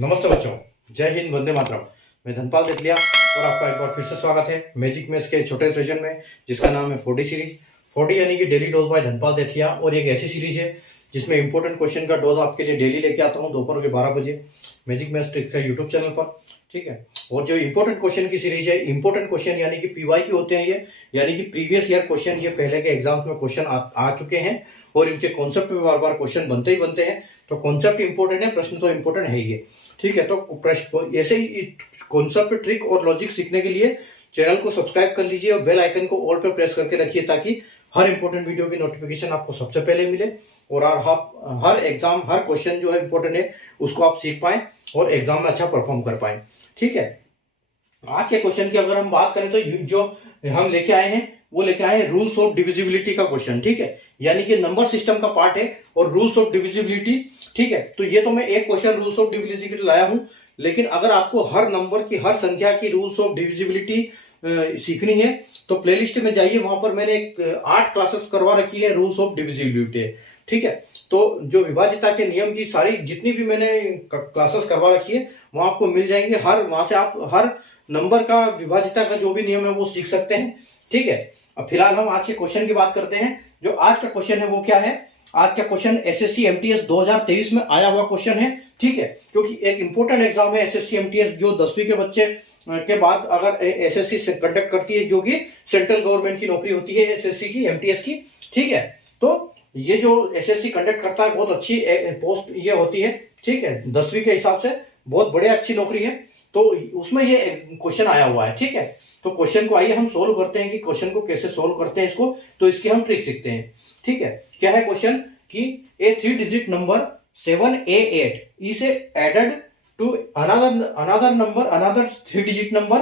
नमस्ते बच्चों, जय हिंद, वंदे मातरम। मैं धनपाल देथलिया और आपका एक बार फिर से स्वागत है मैजिक मैथ्स के छोटे सेशन में, जिसका नाम है 40 सीरीज। 40 यानी कि डेली डोज बाय धनपाल देथलिया। और एक ऐसी सीरीज है जिसमें इंपॉर्टेंट क्वेश्चन का डोज आपके लिए डेली लेके आता हूँ दोपहर के 12 बजे मैजिक मैथ्स ट्रिक्स का यूट्यूब चैनल पर। ठीक है। और जो इंपॉर्टेंट क्वेश्चन की सीरीज है, इंपॉर्टेंट क्वेश्चन यानी कि पीवाई की होते हैं ये, यानी कि प्रीवियस ईयर क्वेश्चन, ये पहले के एग्जाम्स में क्वेश्चन आ चुके हैं और इनके कॉन्सेप्ट पे बार बार क्वेश्चन बनते ही बनते हैं। तो कॉन्सेप्ट इंपॉर्टेंट है, प्रश्न तो इंपॉर्टेंट है ही है। ठीक है। तो प्रश्न ऐसे ही कॉन्सेप्ट, ट्रिक और लॉजिक सीखने के लिए चैनल को सब्सक्राइब कर लीजिए और बेल आइकन को ऑल पे प्रेस करके रखिए, ताकि हर इंपॉर्टेंट वीडियो की नोटिफिकेशन आपको सबसे पहले मिले और आप हर एग्जाम, हर क्वेश्चन जो है इंपॉर्टेंट है उसको आप सीख पाएं और एग्जाम में अच्छा परफॉर्म कर पाएं। ठीक है। आज के क्वेश्चन की अगर हम बात करें तो जो हम लेके आए हैं वो लेके आए हैं रूल्स ऑफ डिविजिबिलिटी का क्वेश्चन। ठीक है। यानी कि नंबर सिस्टम का पार्ट है और रूल्स ऑफ डिविजिबिलिटी। ठीक है। तो ये तो मैं एक क्वेश्चन रूल्स ऑफ डिविजिबिलिटी लाया हूं, लेकिन अगर आपको हर नंबर की, हर संख्या की रूल्स ऑफ डिविजिबिलिटी सीखनी है तो प्लेलिस्ट में जाइए, वहां पर मैंने 8 क्लासेस करवा रखी है रूल्स ऑफ डिविजिबिलिटी। ठीक है। तो जो विभाज्यता के नियम की सारी जितनी भी मैंने क्लासेस करवा रखी है वहां आपको मिल जाएंगे। वहां से आप हर नंबर का, विभाज्यता का जो भी नियम है वो सीख सकते हैं। ठीक है। अब फिलहाल हम आज के क्वेश्चन की बात करते हैं। जो आज का क्वेश्चन है वो क्या है? आज का क्वेश्चन एसएससी एमटीएस 2023 में आया हुआ क्वेश्चन है। ठीक है। क्योंकि एक इंपॉर्टेंट एग्जाम है एसएससी एमटीएस, जो 10वीं के बच्चे के बाद अगर एसएससी से कंडक्ट करती है, जो कि सेंट्रल गवर्नमेंट की नौकरी होती है एसएससी की, एमटीएस की। ठीक है। तो ये जो एसएससी कंडक्ट करता है बहुत अच्छी पोस्ट ये होती है। ठीक है। 10वीं के हिसाब से बहुत बड़े अच्छी नौकरी है, तो उसमें ये क्वेश्चन आया हुआ है। ठीक है। तो क्वेश्चन को आइए हम सोल्व करते हैं कि क्वेश्चन को कैसे सोल्व करते हैं इसको, तो इसकी हम ट्रिक सीखते हैं। ठीक है। क्या है क्वेश्चन कि a 3 digit number 7A8 is added to another number, another 3 digit number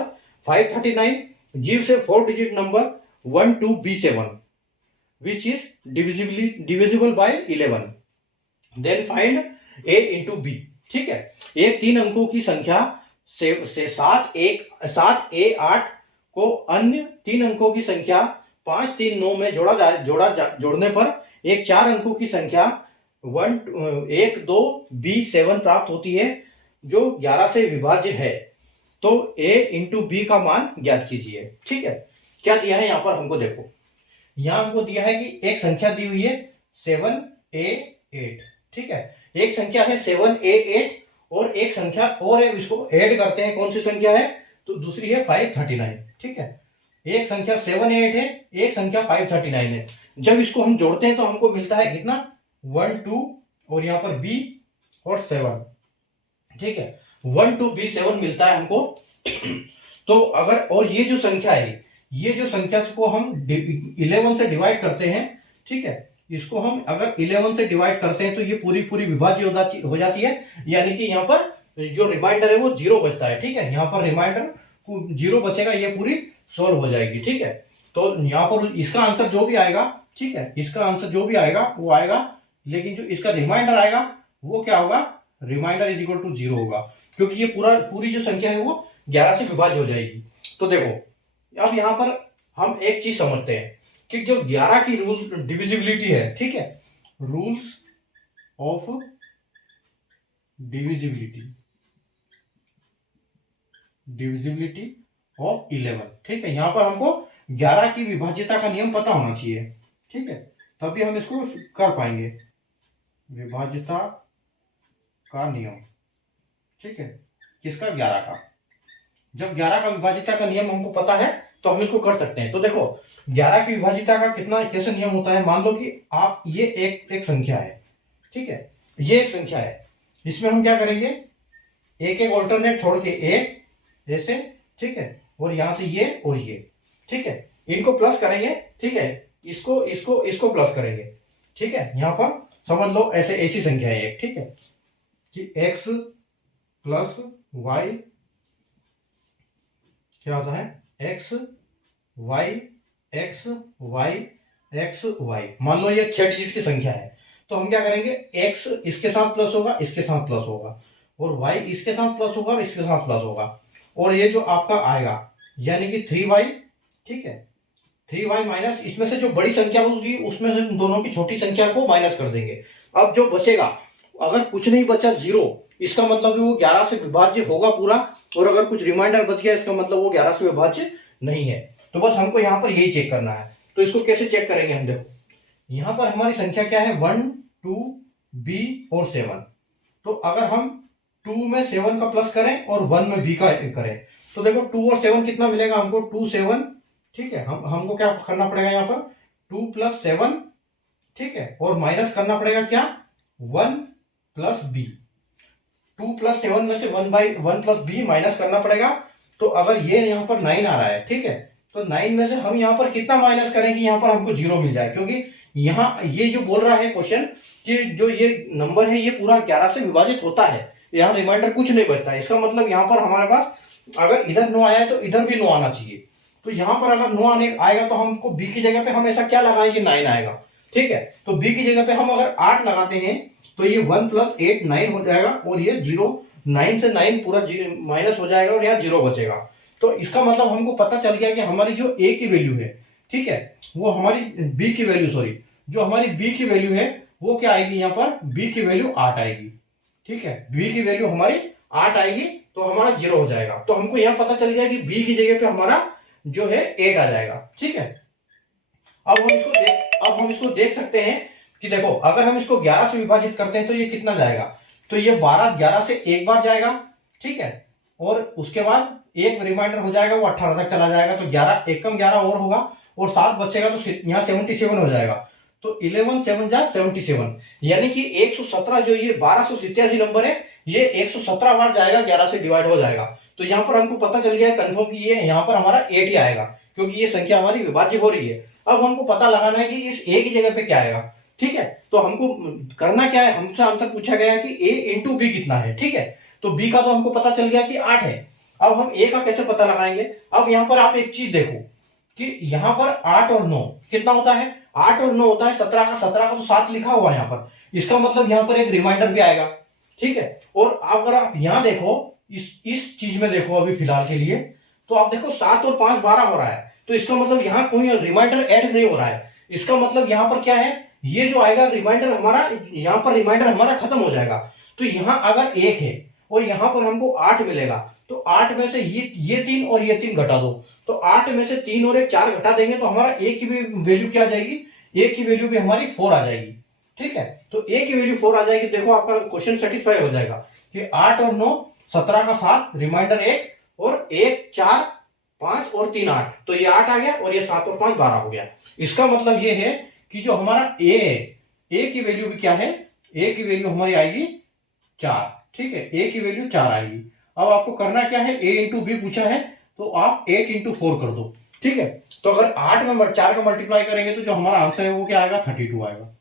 539 gives a 4 digit number 12B7 which is divisible by 11, then find A into B। ठीक है। एक 3 अंकों की संख्या से 7A8 को अन्य 3 अंकों की संख्या 539 में जोड़ने पर एक 4 अंकों की संख्या 12B7 प्राप्त होती है, जो 11 से विभाज्य है। तो A इंटू बी का मान ज्ञात कीजिए। ठीक है। क्या दिया है यहाँ पर हमको देखो, यहाँ हमको दिया है कि एक संख्या दी हुई है 7A8। ठीक है। एक संख्या है 7A8 और एक संख्या और है, इसको ऐड करते हैं। कौन सी संख्या है? तो दूसरी है 539। ठीक है। एक संख्या 7A8 है, एक संख्या 539 है। जब इसको हम जोड़ते हैं तो हमको मिलता है कितना? 1 2 और यहाँ पर B और 7। ठीक है। 12B7 मिलता है हमको। तो अगर, और ये जो संख्या है, ये जो संख्या को हम 11 से डिवाइड करते हैं। ठीक है। इसको हम अगर 11 से डिवाइड करते हैं तो ये पूरी विभाज्य हो जाती है, यानी कि यहाँ पर जो रिमाइंडर है वो 0 बचता है। ठीक है। यहाँ पर रिमाइंडर 0 बचेगा, ये पूरी सोल्व हो जाएगी। ठीक है। तो यहाँ पर इसका आंसर जो भी आएगा, ठीक है, इसका आंसर जो भी आएगा वो आएगा, लेकिन जो इसका रिमाइंडर आएगा वो क्या होगा? रिमाइंडर इज इक्वल टू 0 होगा, क्योंकि ये पूरी जो संख्या है वो 11 से विभाज्य हो जाएगी। तो देखो, अब यहाँ पर हम एक चीज समझते हैं कि जो 11 की रूल्स डिविजिबिलिटी है, ठीक है, रूल्स ऑफ डिविजिबिलिटी ऑफ 11। ठीक है। यहां पर हमको 11 की विभाज्यता का नियम पता होना चाहिए। ठीक है। तभी हम इसको कर पाएंगे, विभाज्यता का नियम। ठीक है। किसका? 11 का। जब 11 का विभाज्यता का नियम हमको पता है तो हम इसको कर सकते हैं। तो देखो, 11 की विभाज्यता का कैसे नियम होता है? मान लो कि आप ये एक संख्या है। ठीक है। ये एक संख्या है, इसमें हम क्या करेंगे? एक ऑल्टरनेट छोड़ के ऐसे, ठीक है, और यहां से ये और ये, ठीक है, इनको प्लस करेंगे। ठीक है। इसको प्लस करेंगे। ठीक है। यहां पर समझ लो ऐसी संख्या है एक। ठीक है, कि x प्लस वाई क्या होता है? x y। मान लो ये 6 डिजिट की संख्या है, तो हम क्या करेंगे? x इसके साथ प्लस होगा, इसके साथ प्लस होगा, और y इसके साथ प्लस होगा और इसके साथ प्लस होगा, और ये जो आपका आएगा यानी कि 3y। ठीक है। 3y माइनस, इसमें से जो बड़ी संख्या होगी उसमें से दोनों की छोटी संख्या को माइनस कर देंगे। अब जो बचेगा, अगर कुछ नहीं बचा 0, इसका मतलब वो 11 से विभाज्य होगा पूरा, और अगर कुछ रिमाइंडर बच गया इसका मतलब वो 11 से विभाज्य नहीं है। तो बस हमको यहाँ पर यही चेक करना है। तो इसको कैसे चेक करेंगे हम, देखो यहाँ पर हमारी संख्या क्या है 1 2 b और 7। तो अगर हम 2 में 7 का प्लस करें और 1 में b का करें तो देखो 2 और 7 कितना मिलेगा हमको 2 7, ठीक है। हमको क्या करना पड़ेगा यहाँ पर 2 + 7, ठीक है, और माइनस करना पड़ेगा क्या 1 + b। 2 + 7 में से 1 + b माइनस करना पड़ेगा। तो अगर ये यहाँ पर 9 आ रहा है, ठीक है, तो 9 में से हम यहाँ पर कितना माइनस करेंगे, यहाँ पर हमको 0 मिल जाए, क्योंकि यहाँ ये जो बोल रहा है क्वेश्चन कि जो ये नंबर है ये पूरा 11 से विभाजित होता है, यहाँ रिमाइंडर कुछ नहीं बचता है। इसका मतलब यहाँ पर हमारे पास अगर इधर 9 आया है तो इधर भी 9 आना चाहिए। तो यहाँ पर अगर 9 आने आएगा तो हमको b की जगह पे हम ऐसा क्या लगाएं कि 9 आएगा, ठीक है। तो b की जगह पे हम अगर 8 लगाते हैं तो ये 1 + 8 9 हो जाएगा, और ये 0 9 से 9 पूरा माइनस हो जाएगा और यहाँ 0 बचेगा। तो इसका मतलब हमको पता चल गया कि हमारी जो a की वैल्यू है, ठीक है, वो हमारी b की वैल्यू, सॉरी, जो हमारी b की वैल्यू है वो क्या आएगी, यहाँ पर b की वैल्यू 8 आएगी, ठीक है। b की वैल्यू हमारी 8 आएगी तो हमारा 0 हो जाएगा। तो हमको यहाँ पता चल गया कि b की जगह पे हमारा जो है 8 आ जाएगा, ठीक है। अब हम इसको देख सकते हैं कि देखो अगर हम इसको 11 से विभाजित करते हैं तो ये कितना जाएगा, तो ये 12 11 से एक बार जाएगा, ठीक है, और उसके बाद एक रिमाइंडर हो जाएगा वो 18 तक चला जाएगा, तो 11 1 कम 11 और होगा और 7 बचेगा, तो यहाँ 77 हो जाएगा। तो 11 7 जा 77, यानी कि 117 जो ये 1287 नंबर है ये 117 बार जाएगा, 11 से डिवाइड हो जाएगा। तो यहाँ पर हमको पता चल गया कंफर्म कि ये यहाँ पर हमारा 8 ही आएगा, क्योंकि ये संख्या हमारी विभाज्य हो रही है। अब हमको पता लगाना है कि इस a की जगह पे क्या आएगा, ठीक है। तो हमको करना क्या है, हमसे आंसर पूछा गया है कि a × b कितना है, ठीक है। तो b का तो हमको पता चल गया कि 8 है। अब हम a का कैसे पता लगाएंगे। अब यहाँ पर आप एक चीज देखो कि यहाँ पर 8 और 9 कितना होता है, 8 और 9 होता है 17 का। 17 का तो 7 लिखा हुआ है यहाँ पर, इसका मतलब यहाँ पर एक रिमाइंडर भी आएगा, ठीक है। और अगर आप यहाँ देखो इस चीज में देखो अभी फिलहाल के लिए, तो आप देखो 7 और 5 12 हो रहा है, तो इसका मतलब यहाँ कोई रिमाइंडर ऐड नहीं हो रहा है। इसका मतलब यहाँ पर क्या है, ये जो आएगा रिमाइंडर हमारा, यहाँ पर रिमाइंडर हमारा खत्म हो जाएगा। तो यहाँ अगर 1 है और यहाँ पर हमको 8 मिलेगा, तो 8 में से ये 3 और ये 3 घटा दो, तो 8 में से 3 और 1 4 घटा देंगे तो हमारा a की भी वैल्यू क्या आ जाएगी, a की वैल्यू भी हमारी 4 आ जाएगी, ठीक है। तो a की वैल्यू 4 आ जाएगी। देखो आपका क्वेश्चन सेटिस्फाई हो जाएगा कि 8 और 9 17 का 7 रिमाइंडर 1 और 1 4 5 और 3 8, तो ये 8 आ गया और ये 7 और 5 12 हो गया। इसका मतलब ये है कि जो हमारा a है, a की वैल्यू भी क्या है, a की वैल्यू हमारी आएगी 4, ठीक है, a की वैल्यू 4 आएगी। अब आपको करना क्या है, a × b पूछा है तो आप 8 × 4 कर दो, ठीक है। तो अगर 8 में 4 का मल्टीप्लाई करेंगे तो जो हमारा आंसर है वो क्या आएगा 32 आएगा,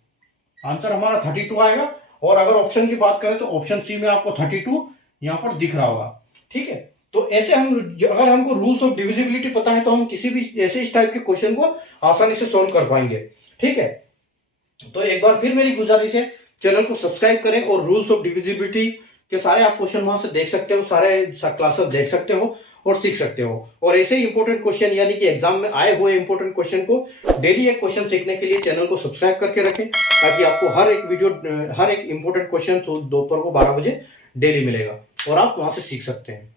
आंसर हमारा 32 आएगा। और अगर ऑप्शन की बात करें तो ऑप्शन सी में आपको 32 यहाँ पर दिख रहा होगा, ठीक है। तो ऐसे हम अगर हमको रूल्स ऑफ डिविजिबिलिटी पता है तो हम किसी भी ऐसे इस टाइप के क्वेश्चन को आसानी से सोल्व कर पाएंगे, ठीक है। तो एक बार फिर मेरी गुजारिश है चैनल को सब्सक्राइब करें और रूल्स ऑफ डिविजिबिलिटी के सारे आप क्वेश्चन वहां से देख सकते हो, सारे क्लासेस देख सकते हो और सीख सकते हो। और ऐसे ही इंपॉर्टेंट क्वेश्चन यानी कि एग्जाम में आए हुए इंपॉर्टेंट क्वेश्चन को डेली एक क्वेश्चन सीखने के लिए चैनल को सब्सक्राइब करके रखें, ताकि आपको हर एक वीडियो, हर एक इंपॉर्टेंट क्वेश्चन दोपहर को 12 बजे डेली मिलेगा और आप वहां से सीख सकते हैं।